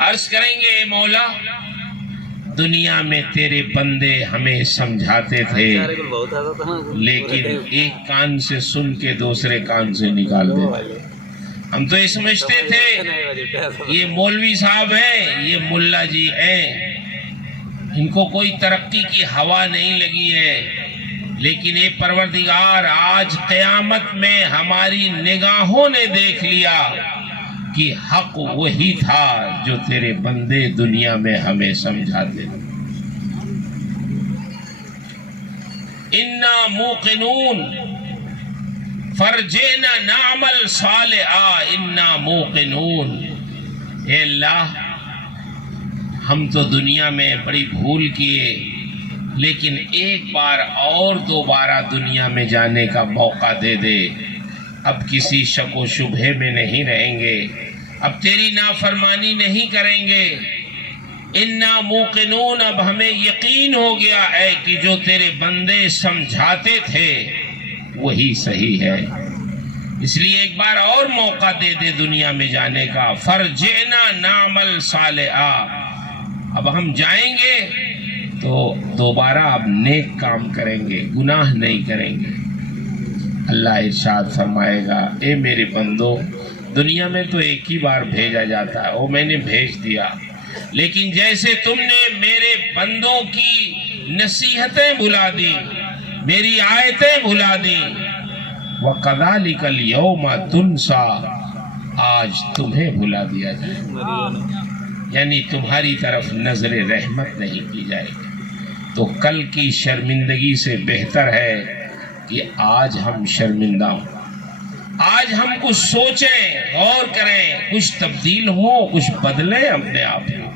عرض کریں گے اے مولا دنیا میں تیرے بندے ہمیں سمجھاتے تھے لیکن ایک کان سے سن کے دوسرے کان سے نکال دیتے. ہم تو یہ سمجھتے تھے یہ مولوی صاحب ہیں، یہ ملا جی ہیں، ان کو کوئی ترقی کی ہوا نہیں لگی ہے، لیکن اے پروردگار آج قیامت میں ہماری نگاہوں نے دیکھ لیا کہ حق وہی تھا جو تیرے بندے دنیا میں ہمیں سمجھاتے. انا موقنون فرجعنا نعمل صالحا انا موقنون. اے اللہ ہم تو دنیا میں بڑی بھول کیے لیکن ایک بار اور دوبارہ دنیا میں جانے کا موقع دے دے. اب کسی شک و شبہے میں نہیں رہیں گے، اب تیری نافرمانی نہیں کریں گے. انا موقنون، اب ہمیں یقین ہو گیا ہے کہ جو تیرے بندے سمجھاتے تھے وہی صحیح ہے، اس لیے ایک بار اور موقع دے دے دنیا میں جانے کا. فرجعنا نعمل صالحا، اب ہم جائیں گے تو دوبارہ اب نیک کام کریں گے، گناہ نہیں کریں گے. اللہ ارشاد فرمائے گا اے میرے بندو دنیا میں تو ایک ہی بار بھیجا جاتا ہے، وہ میں نے بھیج دیا، لیکن جیسے تم نے میرے بندوں کی نصیحتیں بھلا دی، میری آیتیں بھلا دی، وَكَذَلِكَ الْيَوْمَ تُنْسَى، آج تمہیں بھلا دیا جائے، یعنی تمہاری طرف نظر رحمت نہیں کی جائے گی. تو کل کی شرمندگی سے بہتر ہے کہ آج ہم شرمندہ ہوں. آج ہم کچھ سوچیں، غور کریں، کچھ تبدیل ہو، کچھ بدلیں اپنے آپ کو.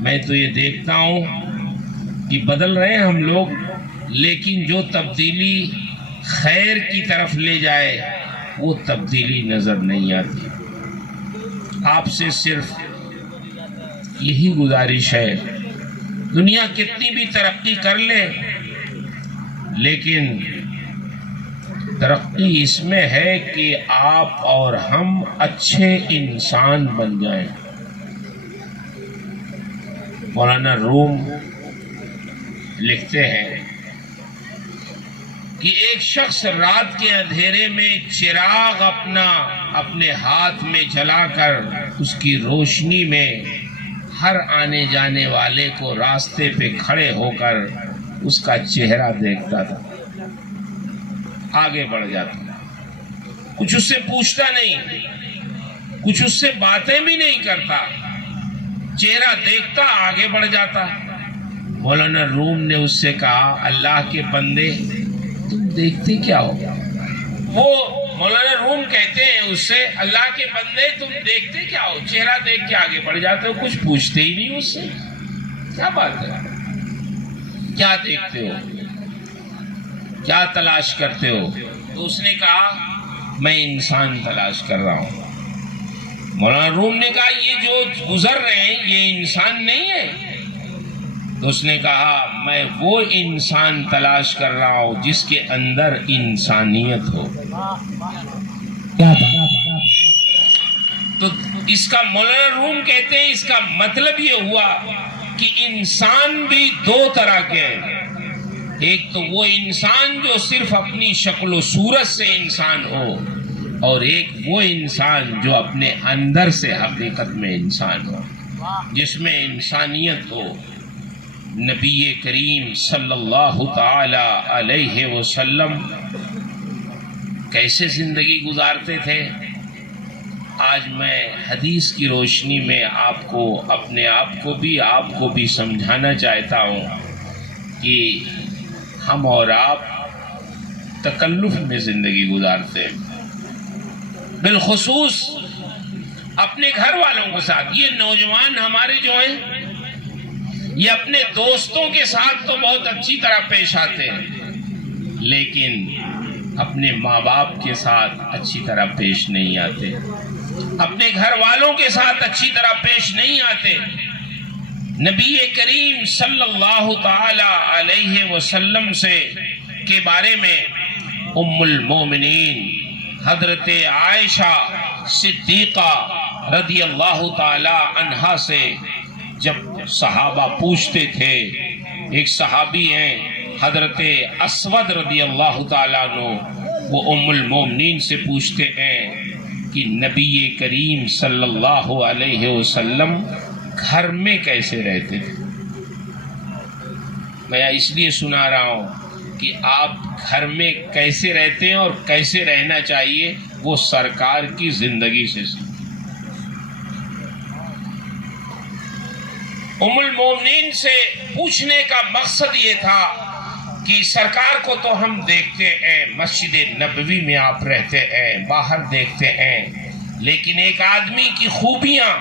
میں تو یہ دیکھتا ہوں کہ بدل رہے ہیں ہم لوگ، لیکن جو تبدیلی خیر کی طرف لے جائے وہ تبدیلی نظر نہیں آتی. آپ سے صرف یہی گزارش ہے، دنیا کتنی بھی ترقی کر لے لیکن ترقی اس میں ہے کہ آپ اور ہم اچھے انسان بن جائیں. مولانا روم لکھتے ہیں کہ ایک شخص رات کے اندھیرے میں چراغ اپنے ہاتھ میں جلا کر اس کی روشنی میں ہر آنے جانے والے کو راستے پہ کھڑے ہو کر اس کا چہرہ دیکھتا تھا، آگے بڑھ جاتا، کچھ اس سے پوچھتا نہیں، کچھ اس سے باتیں بھی نہیں کرتا، چہرہ دیکھتا آگے بڑھ جاتا. مولانا روم نے اس سے کہا اللہ کے بندے تم دیکھتے کیا ہو؟ وہ مولانا روم کہتے ہیں اس سے اللہ کے بندے تم دیکھتے کیا ہو؟ چہرہ دیکھ کے آگے بڑھ جاتے ہو، کچھ پوچھتے ہی نہیں اس سے. کیا بات ہے، کیا دیکھتے ہو، کیا تلاش کرتے ہو؟ تو اس نے کہا میں انسان تلاش کر رہا ہوں. مولانا روم نے کہا یہ جو گزر رہے ہیں یہ انسان نہیں ہے؟ تو اس نے کہا میں وہ انسان تلاش کر رہا ہوں جس کے اندر انسانیت ہو. تو اس کا مولانا روم کہتے ہیں اس کا مطلب یہ ہوا کہ انسان بھی دو طرح کے ہیں. ایک تو وہ انسان جو صرف اپنی شکل و صورت سے انسان ہو، اور ایک وہ انسان جو اپنے اندر سے حقیقت میں انسان ہو، جس میں انسانیت ہو. نبی کریم صلی اللہ تعالی علیہ وسلم کیسے زندگی گزارتے تھے؟ آج میں حدیث کی روشنی میں آپ کو اپنے آپ کو بھی سمجھانا چاہتا ہوں کہ ہم اور آپ تکلف میں زندگی گزارتے ہیں، بالخصوص اپنے گھر والوں کے ساتھ. یہ نوجوان ہمارے جو ہیں یہ اپنے دوستوں کے ساتھ تو بہت اچھی طرح پیش آتے ہیں لیکن اپنے ماں باپ کے ساتھ اچھی طرح پیش نہیں آتے، اپنے گھر والوں کے ساتھ اچھی طرح پیش نہیں آتے. نبی کریم صلی اللہ تعالی علیہ وسلم کے بارے میں ام المومنین حضرت عائشہ صدیقہ رضی اللہ تعالی عنہا سے جب صحابہ پوچھتے تھے، ایک صحابی ہیں حضرت اسود رضی اللہ تعالیٰ عنہ، وہ ام المومنین سے پوچھتے ہیں کہ نبی کریم صلی اللہ علیہ وسلم گھر میں کیسے رہتے تھے؟ میں اس لیے سنا رہا ہوں کہ آپ گھر میں کیسے رہتے ہیں اور کیسے رہنا چاہیے وہ سرکار کی زندگی سے ام المومنین سے پوچھنے کا مقصد یہ تھا کہ سرکار کو تو ہم دیکھتے ہیں، مسجد نبوی میں آپ رہتے ہیں، باہر دیکھتے ہیں، لیکن ایک آدمی کی خوبیاں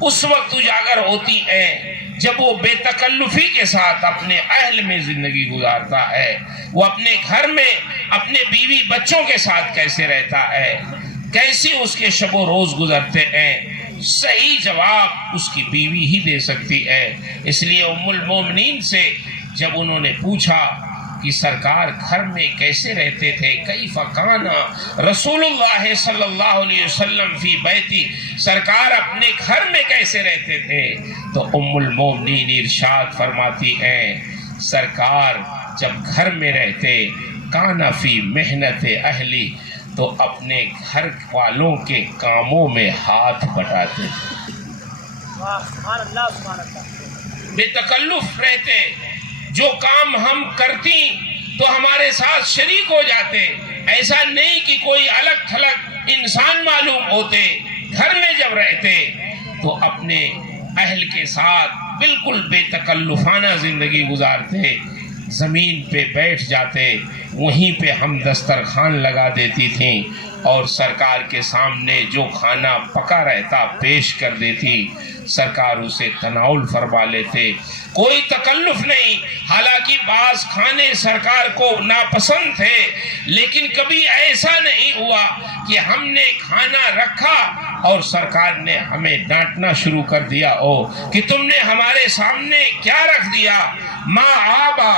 اس وقت اجاگر ہوتی ہیں جب وہ بے تکلفی کے ساتھ اپنے اہل میں زندگی گزارتا ہے، وہ اپنے گھر میں اپنے بیوی بچوں کے ساتھ کیسے رہتا ہے، کیسے اس کے شب و روز گزرتے ہیں۔ صحیح جواب اس کی بیوی ہی دے سکتی ہے۔ اس لیے ام المومنین سے جب انہوں نے پوچھا کہ سرکار گھر میں کیسے رہتے تھے، کیف کان رسول اللہ صلی اللہ علیہ وسلم فی بیتی، سرکار اپنے گھر میں کیسے رہتے تھے، تو ام المومنین ارشاد فرماتی ہیں سرکار جب گھر میں رہتے کان فی محنت اہلی، تو اپنے گھر والوں کے کاموں میں ہاتھ بٹاتے، بے تکلف رہتے، جو کام ہم کرتی تو ہمارے ساتھ شریک ہو جاتے، ایسا نہیں کہ کوئی الگ تھلگ انسان معلوم ہوتے، گھر میں جب رہتے تو اپنے اہل کے ساتھ بالکل بے تکلفانہ زندگی گزارتے، زمین پہ بیٹھ جاتے، وہیں پہ ہم دسترخوان لگا دیتی تھیں اور سرکار کے سامنے جو کھانا پکا رہتا پیش کر دیتی، سرکار اسے تناول فرما لیتے، کوئی تکلف نہیں۔ حالانکہ بعض کھانے سرکار کو ناپسند تھے، لیکن کبھی ایسا نہیں ہوا کہ ہم نے کھانا رکھا اور سرکار نے ہمیں ڈانٹنا شروع کر دیا ہو کہ تم نے ہمارے سامنے کیا رکھ دیا۔ ما آبا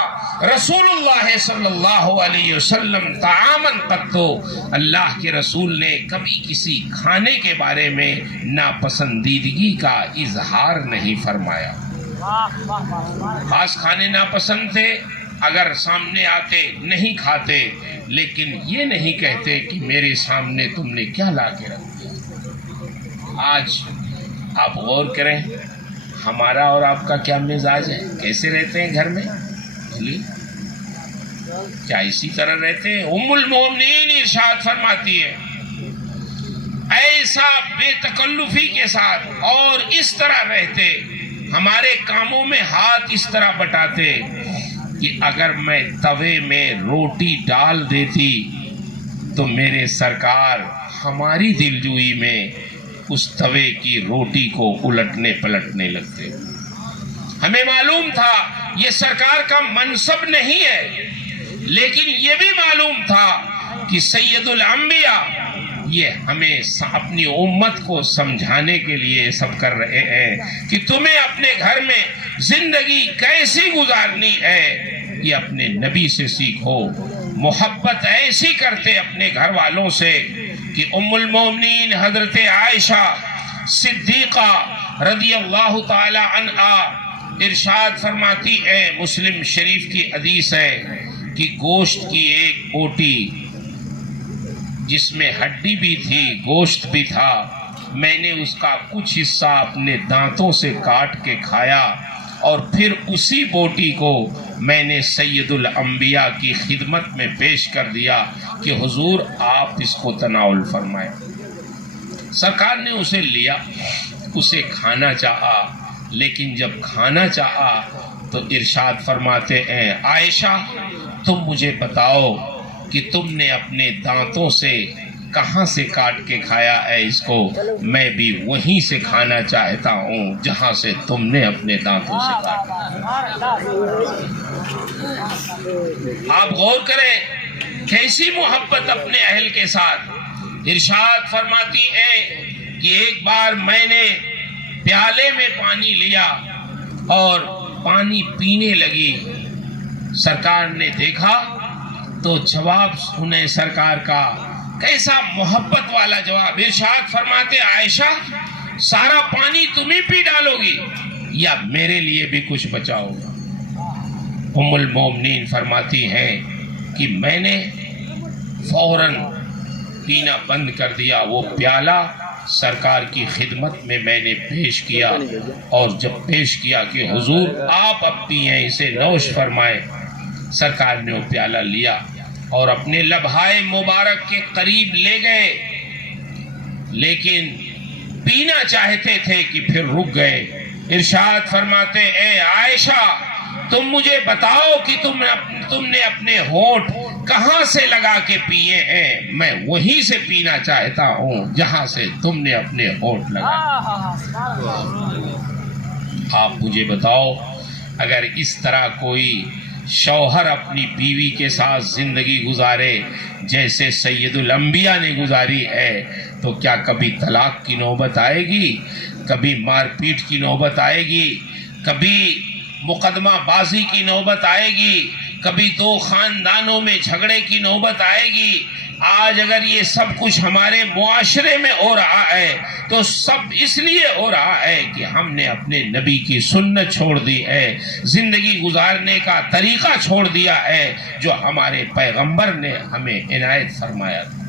رسول اللہ صلی اللہ علیہ وسلم طعامن قطو، اللہ کے رسول نے کبھی کسی کھانے کے بارے میں ناپسندیدگی کا اظہار نہیں فرمایا۔ بعض کھانے ناپسند تھے، اگر سامنے آتے نہیں کھاتے، لیکن یہ نہیں کہتے کہ میرے سامنے تم نے کیا لا کے رکھ دیا۔ آج آپ غور کریں ہمارا اور آپ کا کیا مزاج ہے، کیسے رہتے ہیں گھر میں؟ کیا اسی طرح رہتے ہیں؟ ام المومنین ارشاد فرماتی ہے ایسا بے تکلفی کے ساتھ اور اس طرح رہتے، ہمارے کاموں میں ہاتھ اس طرح بٹاتے کہ اگر میں توے میں روٹی ڈال دیتی تو میرے سرکار ہماری دلجوئی میں اس توے کی روٹی کو الٹنے پلٹنے لگتے۔ ہمیں معلوم تھا یہ سرکار کا منصب نہیں ہے، لیکن یہ بھی معلوم تھا کہ سید الانبیاء یہ ہمیں اپنی امت کو سمجھانے کے لیے سب کر رہے ہیں کہ تمہیں اپنے گھر میں زندگی کیسی گزارنی ہے، یہ اپنے نبی سے سیکھو۔ محبت ایسی کرتے اپنے گھر والوں سے کہ ام المومنین حضرت عائشہ صدیقہ رضی اللہ تعالی عنہا ارشاد فرماتی ہے، مسلم شریف کی حدیث ہے کہ گوشت کی ایک بوٹی جس میں ہڈی بھی تھی گوشت بھی تھا، میں نے اس کا کچھ حصہ اپنے دانتوں سے کاٹ کے کھایا اور پھر اسی بوٹی کو میں نے سید الانبیاء کی خدمت میں پیش کر دیا کہ حضور آپ اس کو تناول فرمائیں۔ سرکار نے اسے لیا، اسے کھانا چاہا، لیکن جب کھانا چاہا تو ارشاد فرماتے ہیں عائشہ تم مجھے بتاؤ کہ تم نے اپنے دانتوں سے کہاں سے کاٹ کے کھایا ہے اس کو، میں بھی وہیں سے کھانا چاہتا ہوں جہاں سے تم نے اپنے دانتوں سے کاٹا۔ آپ غور کریں کیسی محبت اپنے اہل کے ساتھ۔ ارشاد فرماتی ہے کہ ایک بار میں نے پیالے میں پانی لیا اور پانی پینے لگی، سرکار نے دیکھا تو جواب سنے سرکار کا کیسا محبت والا جواب. ارشاد فرماتے عائشہ سارا پانی تم ہی پی ڈالو گی یا میرے لیے بھی کچھ بچاؤ گا؟ ام المومنین فرماتی ہیں کہ میں نے فوراً پینا بند کر دیا. وہ پیالہ سرکار کی خدمت میں نے پیش کیا اور جب پیش کیا کہ حضور آپ اب پیئیں اسے نوش فرمائیں. سرکار نے وہ پیالہ لیا اور اپنے لبہائے مبارک کے قریب لے گئے لیکن پینا چاہتے تھے کہ پھر رک گئے. ارشاد فرماتے اے عائشہ تم مجھے بتاؤ کہ تم نے اپنے ہونٹ کہاں سے لگا کے پیے ہیں؟ میں وہیں سے پینا چاہتا ہوں جہاں سے تم نے اپنے ہونٹ لگائے. آپ مجھے بتاؤ اگر اس طرح کوئی شوہر اپنی بیوی کے ساتھ زندگی گزارے جیسے سید الانبیاء نے گزاری ہے تو کیا کبھی طلاق کی نوبت آئے گی؟ کبھی مار پیٹ کی نوبت آئے گی؟ کبھی مقدمہ بازی کی نوبت آئے گی؟ کبھی دو خاندانوں میں جھگڑے کی نوبت آئے گی؟ آج اگر یہ سب کچھ ہمارے معاشرے میں ہو رہا ہے تو سب اس لیے ہو رہا ہے کہ ہم نے اپنے نبی کی سنت چھوڑ دی ہے، زندگی گزارنے کا طریقہ چھوڑ دیا ہے جو ہمارے پیغمبر نے ہمیں عنایت فرمایا تھا.